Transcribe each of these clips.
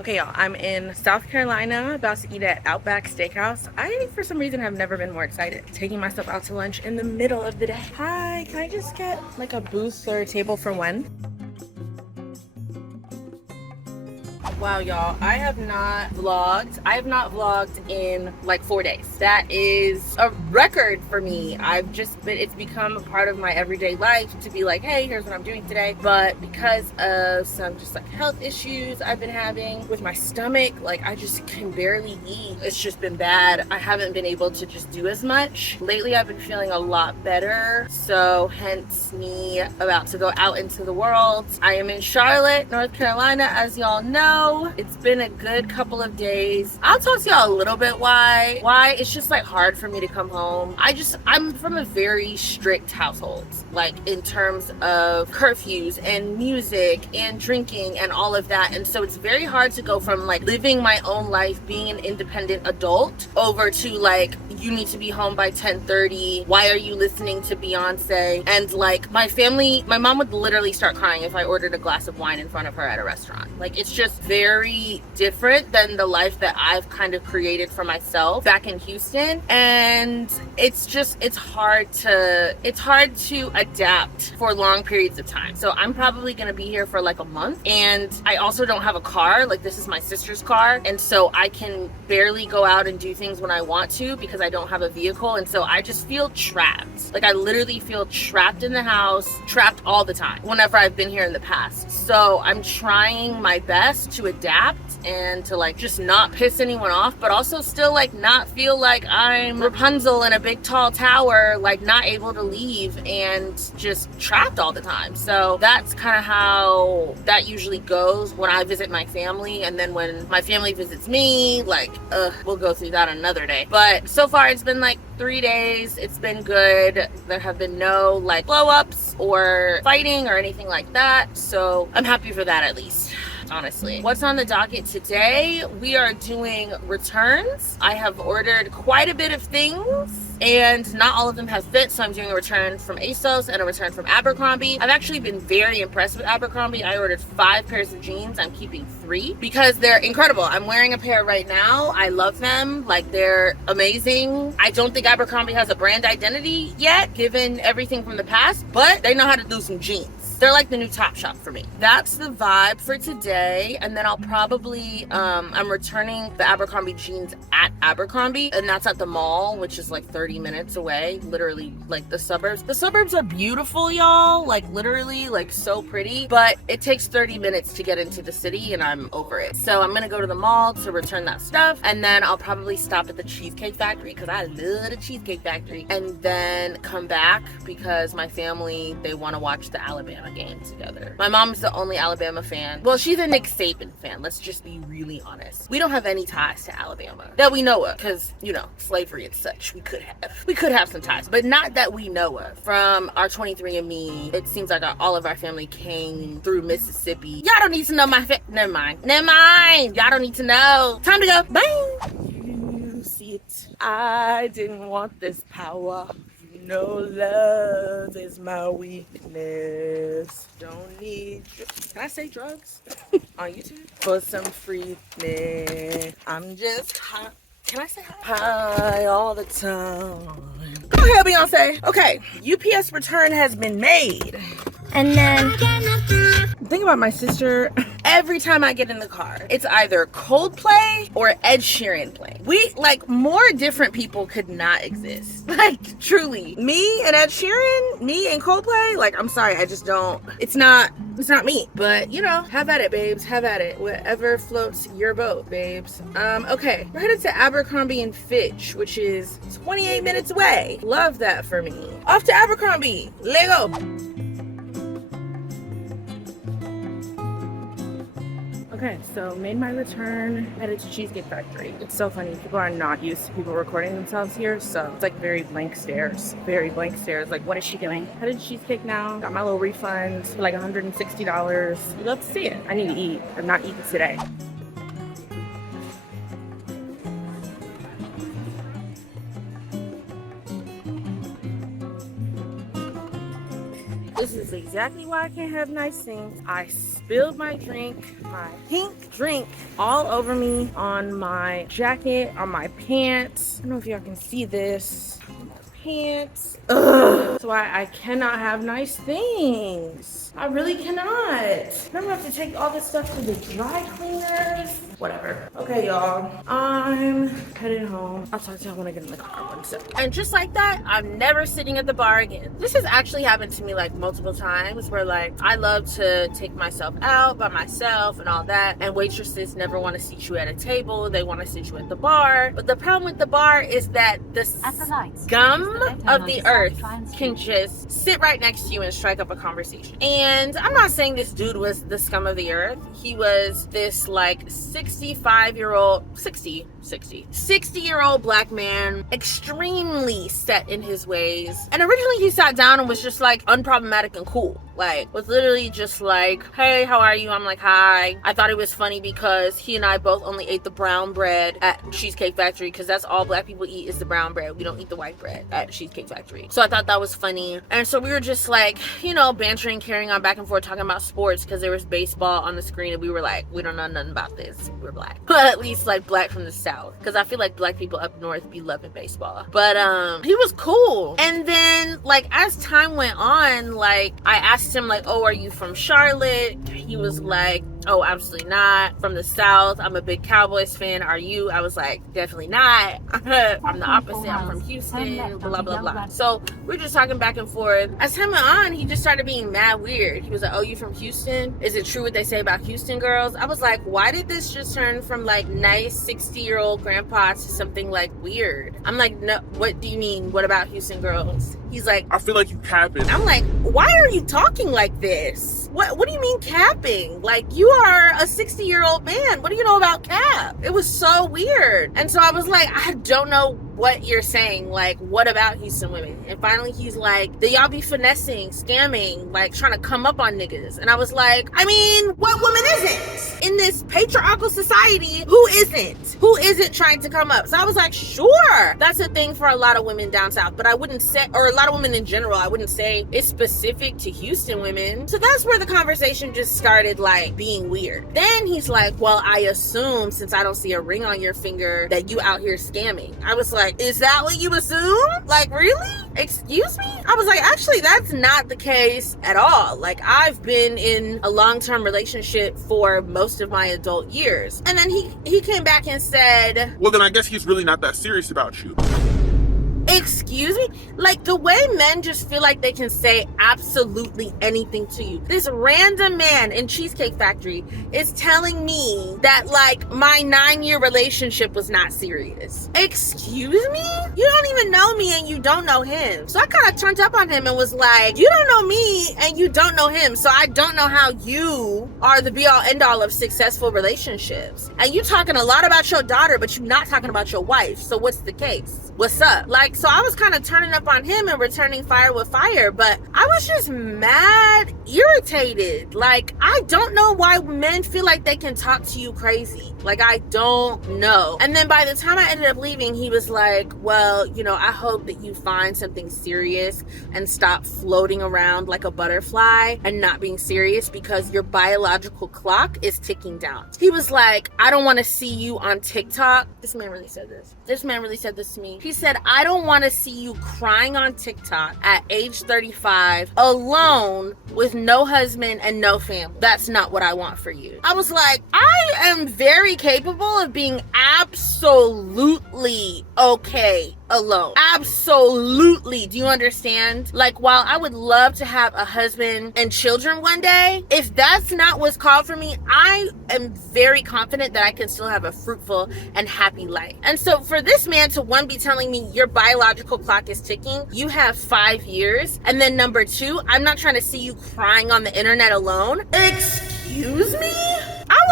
Okay, y'all, I'm in South Carolina, about to eat at Outback Steakhouse. I, for some reason, have never been more excited. Taking myself out to lunch in the middle of the day. Hi, can I just get like a booth or a table for when? Wow, y'all, I have not vlogged. I have not vlogged in like 4 days. That is a record for me. It's become a part of my everyday life to be like, hey, here's what I'm doing today. But because of some just like health issues I've been having with my stomach, like I just can barely eat. It's just been bad. I haven't been able to just do as much. Lately, I've been feeling a lot better. So hence me about to go out into the world. I am in Charlotte, North Carolina, as y'all know. It's been a good couple of days. I'll talk to y'all a little bit why it's just like hard for me to come home. I'm from a very strict household, like in terms of curfews and music and drinking and all of that. And so it's very hard to go from like living my own life, being an independent adult, over to like, you need to be home by 10:30. Why are you listening to Beyonce? And like my mom would literally start crying if I ordered a glass of wine in front of her at a restaurant. Like it's just very different than the life that I've kind of created for myself back in Houston. And it's hard to adapt for long periods of time. So I'm probably gonna be here for like a month. And I also don't have a car. Like this is my sister's car. And so I can barely go out and do things when I want to because I don't have a vehicle. And so I just feel trapped. Like I literally feel trapped in the house, trapped all the time whenever I've been here in the past. So I'm trying my best to adapt and to like just not piss anyone off, but also still like not feel like I'm Rapunzel in a big tall tower, like not able to leave and just trapped all the time. So that's kind of how that usually goes when I visit my family. And then when my family visits me, like we'll go through that another day. But so far it's been like 3 days. It's been good. There have been no like blow ups or fighting or anything like that. So I'm happy for that at least. Honestly. What's on the docket today? We are doing returns. I have ordered quite a bit of things and not all of them have fit, so I'm doing a return from ASOS and a return from Abercrombie. I've actually been very impressed with Abercrombie. I ordered 5 pairs of jeans. I'm keeping 3 because they're incredible. I'm wearing a pair right now. I love them. Like they're amazing. I don't think Abercrombie has a brand identity yet, given everything from the past, but they know how to do some jeans. They're like the new Topshop for me. That's the vibe for today. And then I'll probably, I'm returning the Abercrombie jeans at Abercrombie, and that's at the mall, which is like 30 minutes away, literally like the suburbs. The suburbs are beautiful, y'all, like literally like so pretty, but it takes 30 minutes to get into the city and I'm over it. So I'm gonna go to the mall to return that stuff, and then I'll probably stop at the Cheesecake Factory because I love the Cheesecake Factory, and then come back because my family, they wanna watch the Alabama game together. My mom's the only Alabama fan. Well, she's a Nick Saban fan. Let's just be really honest. We don't have any ties to Alabama that we know of because, you know, slavery and such. We could have some ties, but not that we know of. From our 23andMe, it seems like all of our family came through Mississippi. Y'all don't need to know never mind. Y'all don't need to know. Time to go. Bye. You see it. I didn't want this power. No, love is my weakness. Don't need can I say drugs on YouTube? For some freeness. I'm just high. Can I say high all the time? Go ahead, Beyonce. Okay, UPS return has been made. And then think about my sister. Every time I get in the car, it's either Coldplay or Ed Sheeran playing. We like more different people could not exist. Like truly, me and Ed Sheeran, me and Coldplay. Like I'm sorry, I just don't. It's not me. But you know, have at it, babes. Have at it. Whatever floats your boat, babes. Okay, we're headed to Abercrombie and Fitch, which is 28 minutes away. Love that for me. Off to Abercrombie. Lego. Okay, so made my return, headed to Cheesecake Factory. It's so funny, people are not used to people recording themselves here, so it's like very blank stares. Like, what is she doing? Headed to Cheesecake now, got my little refund for like $160. We'd love to see it. I need to eat. I've not eaten today. This is is exactly why I can't have nice things. I spilled my drink, my pink drink, all over me, on my jacket, on my pants. I don't know if y'all can see this. Pants. Ugh. That's why I cannot have nice things. I really cannot. I'm gonna have to take all this stuff to the dry cleaners. Whatever. Okay, y'all. I'm headed home. I'll talk to y'all when I get in the car. One sec. And just like that, I'm never sitting at the bar again. This has actually happened to me like multiple times where like I love to take myself out by myself and all that. And waitresses never want to seat you at a table. They want to sit you at the bar. But the problem with the bar is that the scum of the earth can just sit right next to you and strike up a conversation. And I'm not saying this dude was the scum of the earth. He was this like 60-year-old black man, extremely set in his ways. And originally he sat down and was just like unproblematic and cool. Like, was literally just like, hey, how are you? I'm like, hi. I thought it was funny because he and I both only ate the brown bread at Cheesecake Factory because that's all black people eat is the brown bread. We don't eat the white bread at Cheesecake Factory. So I thought that was funny. And so we were just like, you know, bantering, carrying on back and forth, talking about sports because there was baseball on the screen and we were like, we don't know nothing about this. We're black. But at least like black from the South. Because I feel like black people up north be loving baseball. But he was cool. And then like as time went on, like I asked him like, oh, are you from Charlotte? He was like, oh, absolutely not. From the South. I'm a big Cowboys fan. Are you? I was like, definitely not. I'm the opposite. I'm from Houston. Blah, blah, blah. So we're just talking back and forth. As time went on, he just started being mad weird. He was like, oh, you from Houston? Is it true what they say about Houston girls? I was like, why did this just turn from like nice 60-year-old grandpa to something like weird? I'm like, no, what do you mean? What about Houston girls? He's like, I feel like you capping. I'm like, why are you talking like this? What do you mean capping? Like, you are a 60-year-old man. What do you know about cap? It was so weird. And so I was like, I don't know what you're saying. Like, what about Houston women? And finally he's like, do y'all be finessing, scamming, like trying to come up on niggas? And I was like, I mean, what woman isn't? In this patriarchal society, who isn't? Who isn't trying to come up? So I was like, sure. That's a thing for a lot of women down south. But I wouldn't say, or a lot of women in general, I wouldn't say it's specific to Houston women. So that's where the conversation just started like being weird. Then he's like, well, I assume since I don't see a ring on your finger that you out here scamming. I was like, is that what you assume? Like, really? Excuse me? I was like, actually, that's not the case at all. Like, I've been in a long-term relationship for most of my adult years. And then he came back and said, well, then I guess he's really not that serious about you. Excuse me? Like, the way men just feel like they can say absolutely anything to you. This random man in Cheesecake Factory is telling me that, like, my 9-year relationship was not serious. Excuse me? You don't even know me and you don't know him. So I kind of turned up on him and was like, you don't know me and you don't know him. So I don't know how you are the be-all, end-all of successful relationships. And you talking a lot about your daughter, but you're not talking about your wife. So what's the case? What's up? Like, so I was kind of turning up on him and returning fire with fire, but I was just mad irritated. Like, I don't know why men feel like they can talk to you crazy. Like, I don't know. And then by the time I ended up leaving, he was like, well, you know, I hope that you find something serious and stop floating around like a butterfly and not being serious because your biological clock is ticking down. He was like, I don't want to see you on TikTok. This man really said this. This man really said this to me. He said, I don't want to see you crying on TikTok at age 35 alone with no husband and no family. That's not what I want for you. I was like, I am very capable of being absolutely okay alone. Absolutely. Do you understand? Like, while I would love to have a husband and children one day, if that's not what's called for me, I am very confident that I can still have a fruitful and happy life. And so for this man to, one, be telling me your biological clock is ticking, you have 5 years, and then number 2, I'm not trying to see you crying on the internet alone. Excuse me?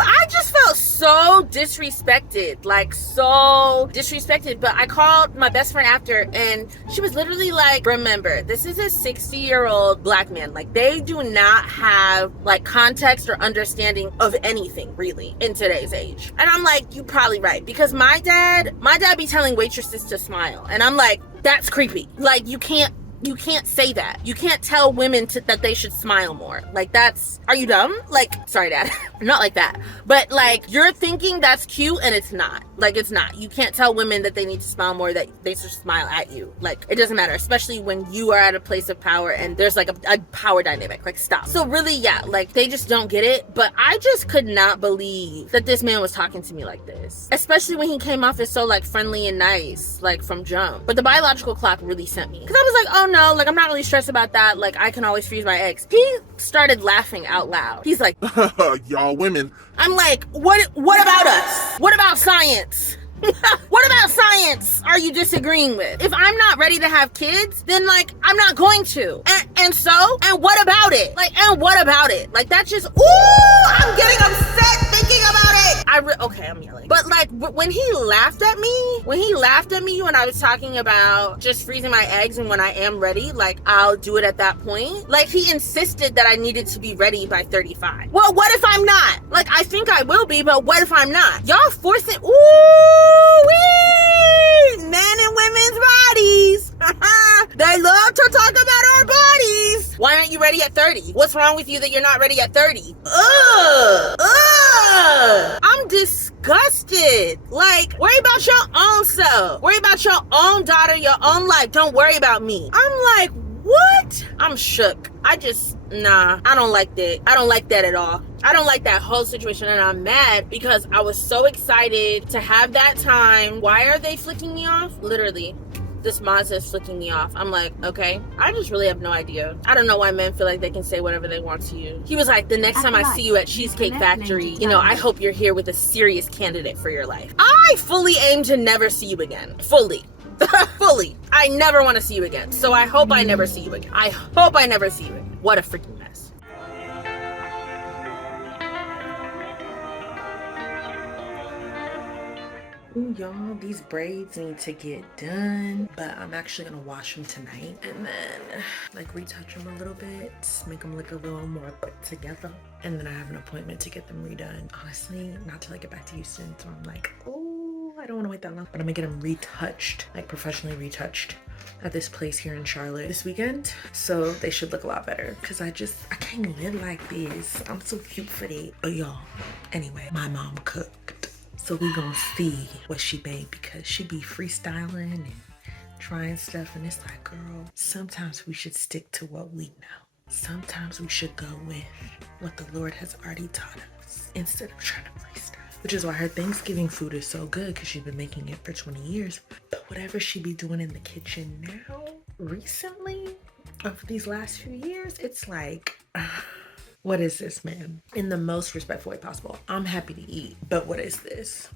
I just felt so disrespected, like so disrespected. But I called my best friend after and she was literally like, remember, this is a 60-year-old black man. Like, they do not have like context or understanding of anything really in today's age. And I'm like, you probably right, because my dad be telling waitresses to smile, and I'm like, that's creepy. Like, you can't You can't say that. You can't tell women that they should smile more. Like, that's, are you dumb? Like, sorry, Dad. Not like that. But like, you're thinking that's cute and it's not. Like, it's not. You can't tell women that they need to smile more, that they should smile at you. Like, it doesn't matter, especially when you are at a place of power and there's like a power dynamic. Like, stop. So really, yeah, like, they just don't get it. But I just could not believe that this man was talking to me like this, especially when he came off as so like friendly and nice, like from jump. But the biological clock really sent me, because I was like, oh no, like, I'm not really stressed about that. Like, I can always freeze my eggs. He started laughing out loud. He's like, y'all women. I'm like, what about us? What about science? What about science are you disagreeing with? If I'm not ready to have kids, then like, I'm not going to. And what about it? Like, and what about it? Like, that's just, ooh, I'm getting upset thinking about it. Okay, I'm yelling. But like, when he laughed at me when I was talking about just freezing my eggs, and when I am ready, like, I'll do it at that point. Like, he insisted that I needed to be ready by 35. Well, what if I'm not? Like, I think I will be, but what if I'm not? Y'all forcing, ooh-wee! Men and women's bodies. They love to talk about our bodies. Why aren't you ready at 30? What's wrong with you that you're not ready at 30? I'm disgusted. Like, worry about your own self. Worry about your own daughter, your own life. Don't worry about me. I'm like, what? I'm shook. I don't like that. I don't like that at all. I don't like that whole situation, and I'm mad because I was so excited to have that time. Why are they flicking me off? Literally, this mod says flicking me off. I'm like, okay. I just really have no idea. I don't know why men feel like they can say whatever they want to you. He was like, the next time I see you at Cheesecake Factory, you know, I hope you're here with a serious candidate for your life. I fully aim to never see you again. Fully. Fully. I never want to see you again. So I hope I never see you again. I hope I never see you again. What a freaking mess. Ooh, y'all, these braids need to get done, but I'm actually gonna wash them tonight and then like retouch them a little bit, make them look a little more put together, and then I have an appointment to get them redone. Honestly, not till I get back to Houston, so I'm like, oh, I don't want to wait that long, but I'm gonna get them retouched, like professionally retouched at this place here in Charlotte this weekend, so they should look a lot better, because I can't live like this. I'm so cute for that. But y'all, anyway, my mom cooked. So we gonna see what she made, because she be freestyling and trying stuff, and it's like, girl, sometimes we should stick to what we know. Sometimes we should go with what the Lord has already taught us instead of trying to freestyle. Which is why her Thanksgiving food is so good, because she's been making it for 20 years. But whatever she be doing in the kitchen now, recently, over these last few years, it's like, what is this, ma'am? In the most respectful way possible. I'm happy to eat, but what is this?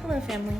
Hello, family.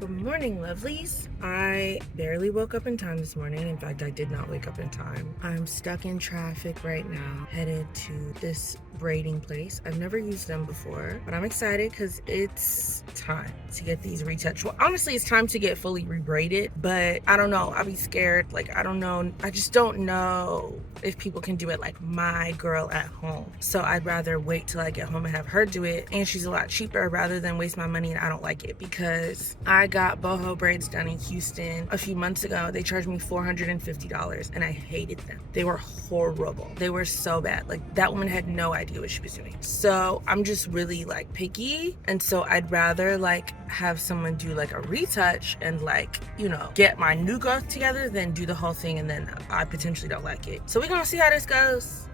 Good morning, lovelies. I barely woke up in time this morning. In fact, I did not wake up in time. I'm stuck in traffic right now, headed to this braiding place. I've never used them before, but I'm excited because it's time to get these retouched. Well, honestly, it's time to get fully rebraided, but I don't know. I'll be scared. Like, I don't know. I just don't know if people can do it like my girl at home. So I'd rather wait till I get home and have her do it. And she's a lot cheaper rather than waste my money. And I don't like it, because I got boho braids done in Houston a few months ago. They charged me $450 and I hated them. They were horrible. They were so bad. Like, that woman had no idea what she was doing. So I'm just really like picky, and so I'd rather like have someone do like a retouch and like, you know, get my new growth together than do the whole thing and then I potentially don't like it. So we're gonna see how this goes.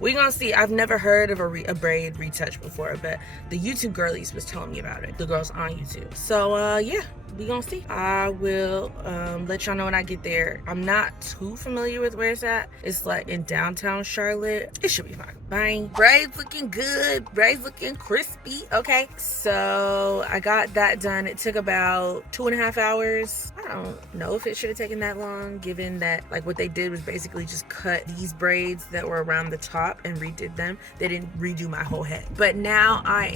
We're gonna see. I've never heard of a braid retouch before, but the YouTube girlies was telling me about it, the girls on YouTube. So yeah, we gonna see. I will let y'all know when I get there. I'm not too familiar with where it's at. It's like in downtown Charlotte. It should be fine. Bye. Braids looking good. Braids looking crispy. Okay, so I got that done. It took about 2.5 hours. I don't know if it should have taken that long, given that like what they did was basically just cut these braids that were around the top and redid them. They didn't redo my whole head. But now I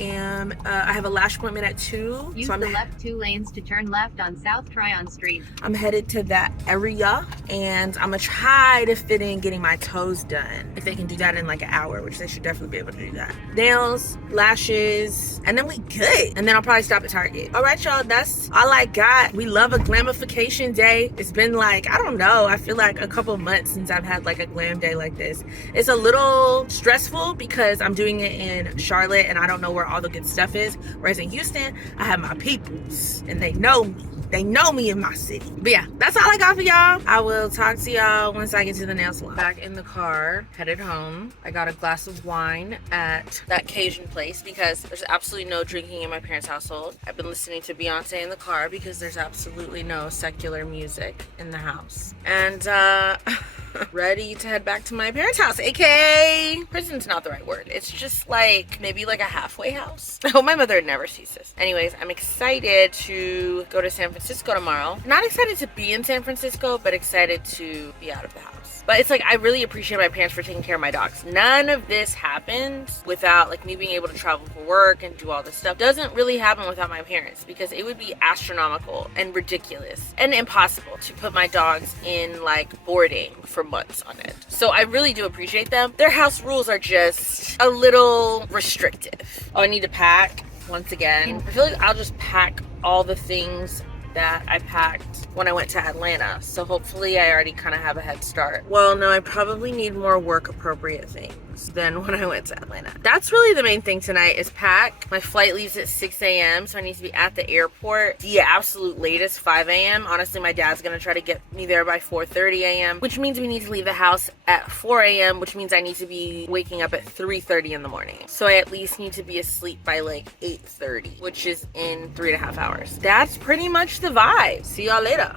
have a lash appointment at 2. Use so the left 2 lanes to turn left on South Tryon Street. I'm headed to that area and I'm gonna try to fit in getting my toes done. If they can do that in like an hour, which they should definitely be able to do that. Nails, lashes, and then we good. And then I'll probably stop at Target. All right, y'all, that's all I got. We love a glamification day. It's been like, I don't know, I feel like a couple months since I've had like a glam day like this. It's a little stressful because I'm doing it in Charlotte and I don't know where all the good stuff is. Whereas in Houston, I have my peoples and they know me. They know me in my city. But yeah, that's all I got for y'all. I will talk to y'all once I get to the nail salon. Back in the car, headed home. I got a glass of wine at that Cajun place because there's absolutely no drinking in my parents' household. I've been listening to Beyonce in the car because there's absolutely no secular music in the house. And ready to head back to my parents' house, aka prison's not the right word. It's just like maybe like a halfway house. I hope my mother never sees this. Anyways, I'm excited to go to San Francisco tomorrow. Not excited to be in San Francisco, but excited to be out of the house. But it's like I really appreciate my parents for taking care of my dogs. None of this happened without like me being able to travel for work and do all this stuff. Doesn't really happen without my parents because it would be astronomical and ridiculous and impossible to put my dogs in like boarding for months on it. So I really do appreciate them. Their house rules are just a little restrictive. Oh, I need to pack once again. I feel like I'll just pack all the things that I packed when I went to Atlanta. So hopefully I already kind of have a head start. Well, no, I probably need more work appropriate things than when I went to Atlanta. That's really the main thing tonight is pack. My flight leaves at 6 a.m. so I need to be at the airport the absolute latest 5 a.m. Honestly, my dad's gonna try to get me there by 4:30 a.m. which means we need to leave the house at 4 a.m. which means I need to be waking up at 3:30 in the morning. So I at least need to be asleep by like 8:30, which is in 3.5 hours. That's pretty much the vibe. See y'all later.